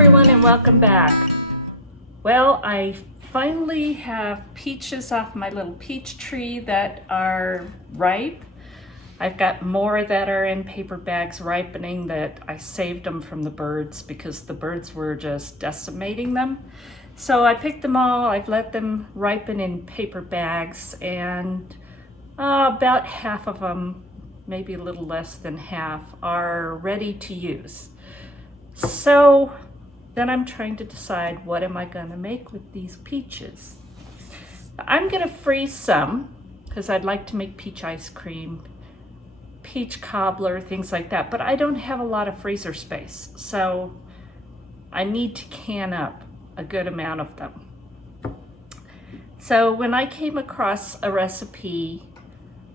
everyone and welcome back. Well, I finally have peaches off my little peach tree that are ripe. I've got more that are in paper bags ripening that I saved them from the birds because the birds were just decimating them. So I picked them all, I've let them ripen in paper bags, and about half of them, maybe a little less than half, are ready to use. So then I'm trying to decide, what am I going to make with these peaches? I'm going to freeze some because I'd like to make peach ice cream, peach cobbler, things like that, but I don't have a lot of freezer space, so I need to can up a good amount of them. So when I came across a recipe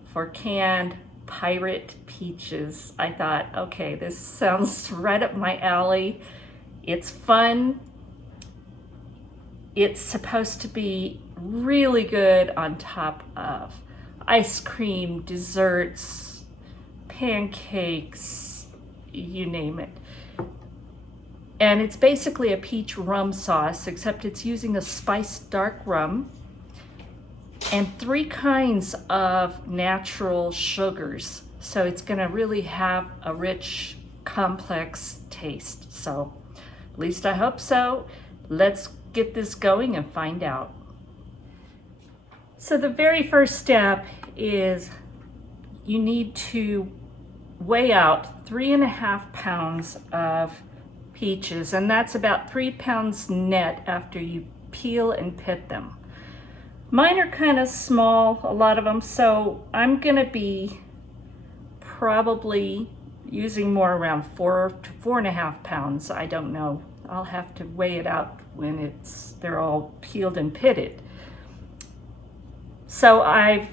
for canned pirate peaches, I thought, okay, this sounds right up my alley. It's fun. It's supposed to be really good on top of ice cream, desserts, pancakes, you name it. And it's basically a peach rum sauce, except it's using a spiced dark rum and 3 kinds of natural sugars. So it's gonna really have a rich, complex taste. So at least I hope so. Let's get this going and find out. So the very first step is you need to weigh out 3.5 pounds of peaches, and that's about 3 pounds net after you peel and pit them. Mine are kind of small, a lot of them, so I'm gonna be probably using more around 4 to 4.5 pounds. I don't know. I'll have to weigh it out when they're all peeled and pitted. So I've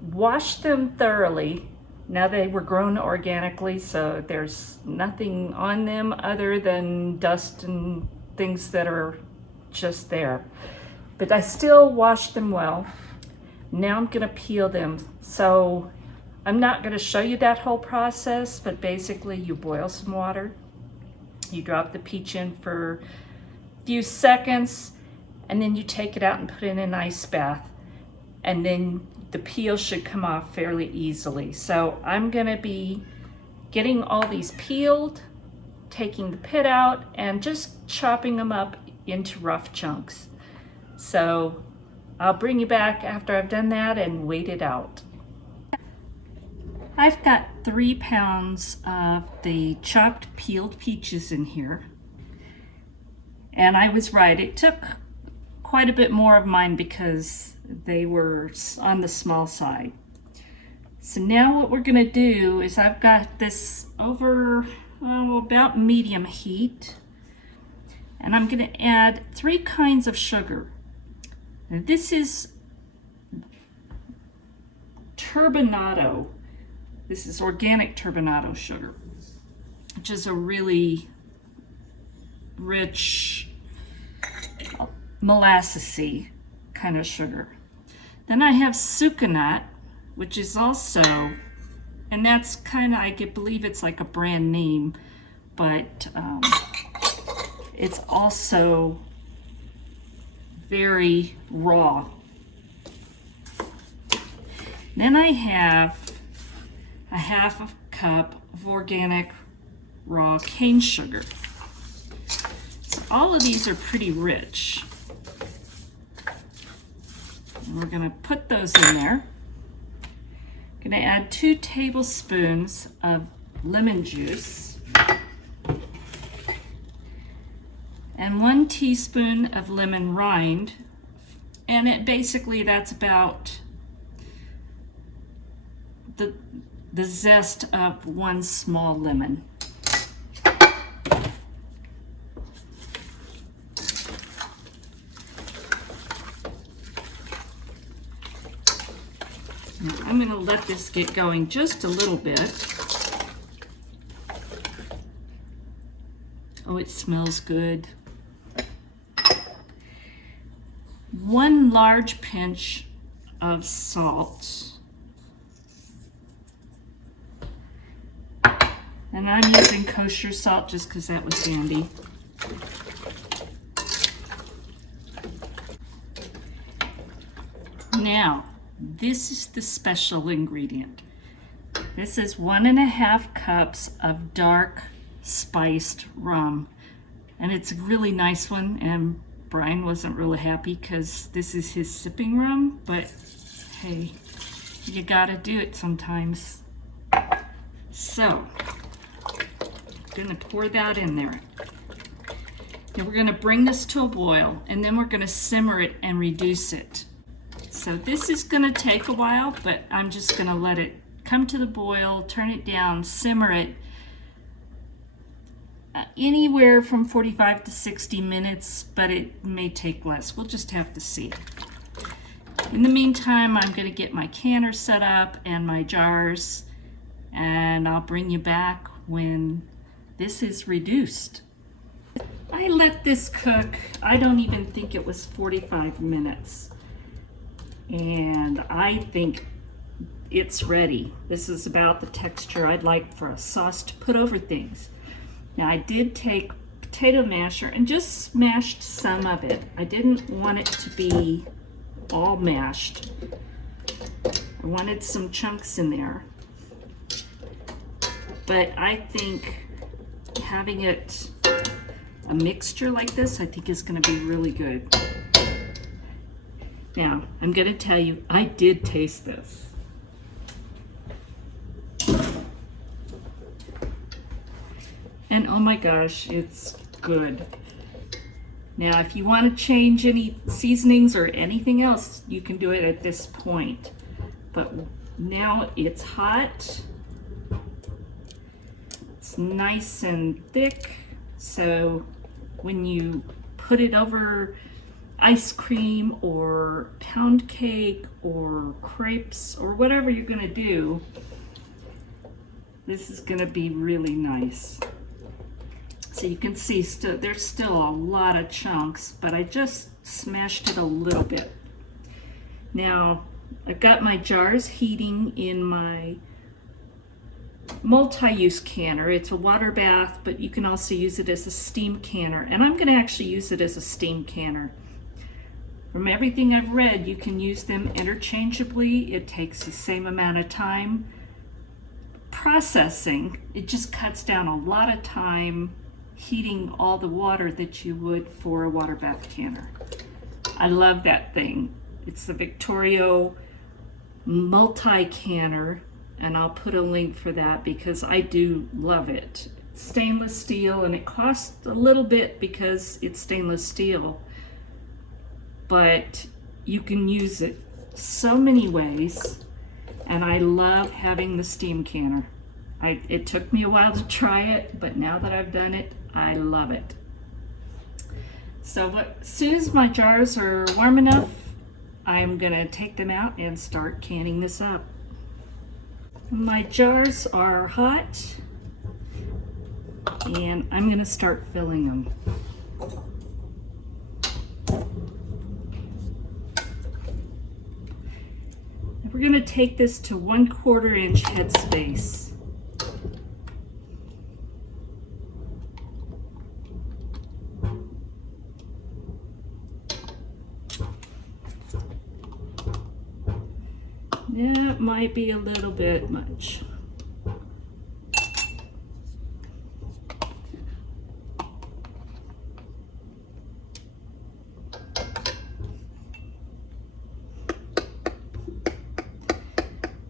washed them thoroughly. Now they were grown organically, so there's nothing on them other than dust and things that are just there. But I still washed them well. Now I'm gonna peel them. So I'm not gonna show you that whole process, but basically you boil some water, you drop the peach in for a few seconds, and then you take it out and put it in an ice bath. And then the peel should come off fairly easily. So I'm gonna be getting all these peeled, taking the pit out, and just chopping them up into rough chunks. So I'll bring you back after I've done that and weighed it out. I've got 3 pounds of the chopped peeled peaches in here. And I was right, it took quite a bit more of mine because they were on the small side. So now what we're gonna do is I've got this over about medium heat, and I'm gonna add 3 kinds of sugar. Now this is turbinado. This is organic turbinado sugar, which is a really rich, molassesy kind of sugar. Then I have sucanat, which is also, and that's kind of, I believe it's like a brand name, but it's also very raw. Then I have a 1/2 cup of organic raw cane sugar. So all of these are pretty rich. And we're gonna put those in there. I'm gonna add 2 tablespoons of lemon juice and 1 teaspoon of lemon rind. And that's about the zest of 1 small lemon. I'm going to let this get going just a little bit. Oh, it smells good. 1 large pinch of salt. And I'm using kosher salt just because that was handy. Now, this is the special ingredient. This is 1.5 cups of dark spiced rum. And it's a really nice one, and Brian wasn't really happy because this is his sipping rum, but hey, you gotta do it sometimes. So, I'm gonna pour that in there. Now we're gonna bring this to a boil, and then we're gonna simmer it and reduce it. So this is gonna take a while, but I'm just gonna let it come to the boil, turn it down, simmer it, anywhere from 45 to 60 minutes, but it may take less. We'll just have to see. In the meantime, I'm going to get my canner set up and my jars, and I'll bring you back when this is reduced. I let this cook, I don't even think it was 45 minutes, and I think it's ready. This is about the texture I'd like for a sauce to put over things. Now I did take potato masher and just smashed some of it. I didn't want it to be all mashed. I wanted some chunks in there. But I think having it a mixture like this, I think is going to be really good. Now, I'm going to tell you, I did taste this. And oh my gosh, it's good. Now, if you want to change any seasonings or anything else, you can do it at this point. But now it's hot. It's nice and thick. So when you put it over ice cream or pound cake or crepes or whatever you're going to do, this is going to be really nice. So you can see there's still a lot of chunks, but I just smashed it a little bit. Now, I've got my jars heating in my multi-use canner. It's a water bath, but you can also use it as a steam canner. And I'm going to actually use it as a steam canner. From everything I've read, you can use them interchangeably. It takes the same amount of time. Processing, it just cuts down a lot of time heating all the water that you would for a water bath canner. I love that thing. It's the Victorio Multi-Canner, and I'll put a link for that because I do love it. It's stainless steel, and it costs a little bit because it's stainless steel, but you can use it so many ways, and I love having the steam canner. It took me a while to try it, but now that I've done it, I love it. So as soon as my jars are warm enough, I'm gonna take them out and start canning this up. My jars are hot, and I'm gonna start filling them. We're gonna take this to 1/4 inch headspace. That might be a little bit much.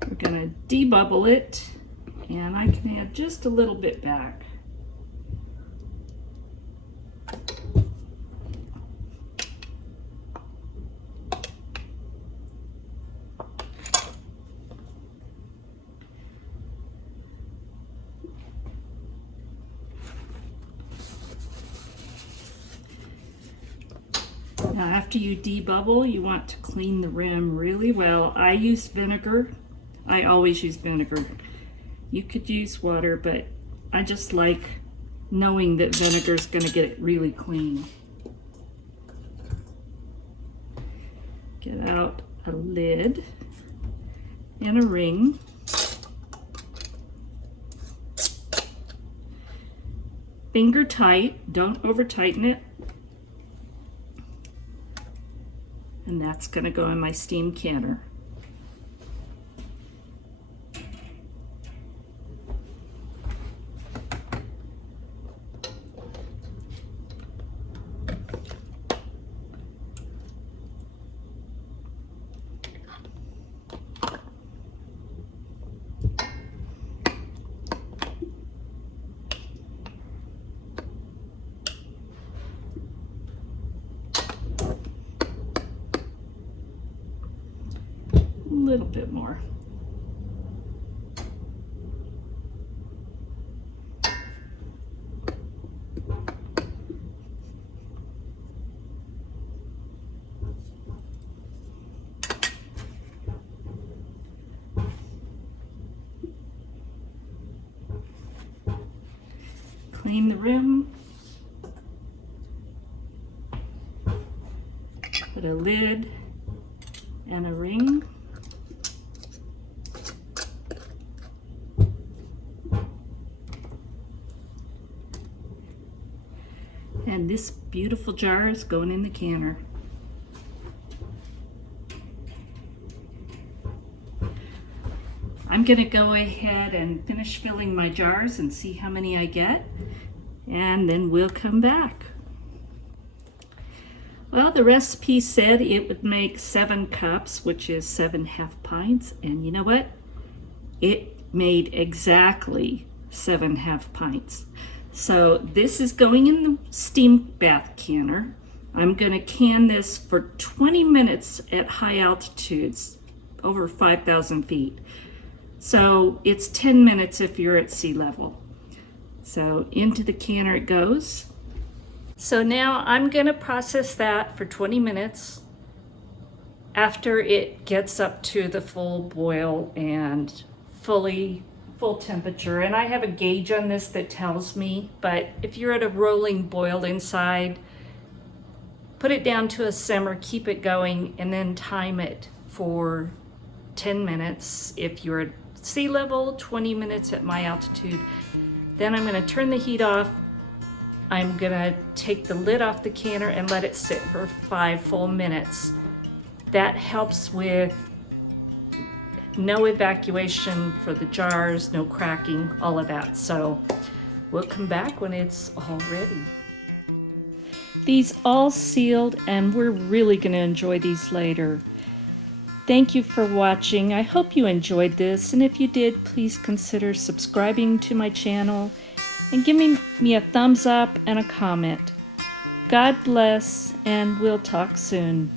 We're gonna debubble it, and I can add just a little bit back. Now after you debubble, you want to clean the rim really well. I use vinegar. I always use vinegar. You could use water, but I just like knowing that vinegar is going to get it really clean. Get out a lid and a ring. Finger tight, don't over tighten it. and that's going to go in my steam canner. A little bit more. Clean the rim. Put a lid and a ring. And this beautiful jar is going in the canner. I'm gonna go ahead and finish filling my jars and see how many I get, and then we'll come back. Well, the recipe said it would make 7 cups, which is 7 half pints, and you know what? It made exactly 7 half pints. So this is going in the steam bath canner. I'm gonna can this for 20 minutes at high altitudes, over 5,000 feet. So it's 10 minutes if you're at sea level. So into the canner it goes. So now I'm gonna process that for 20 minutes after it gets up to the full boil and full temperature. And I have a gauge on this that tells me, but if you're at a rolling boil inside, put it down to a simmer, keep it going, and then time it for 10 minutes if you're at sea level, 20 minutes at my altitude. Then I'm gonna turn the heat off. I'm gonna take the lid off the canner and let it sit for 5 full minutes. That helps with no evacuation for the jars, no cracking, all of that. So we'll come back when it's all ready. These all sealed, and we're really gonna enjoy these later. Thank you for watching. I hope you enjoyed this, and if you did, please consider subscribing to my channel and giving me a thumbs up and a comment. God bless, and we'll talk soon.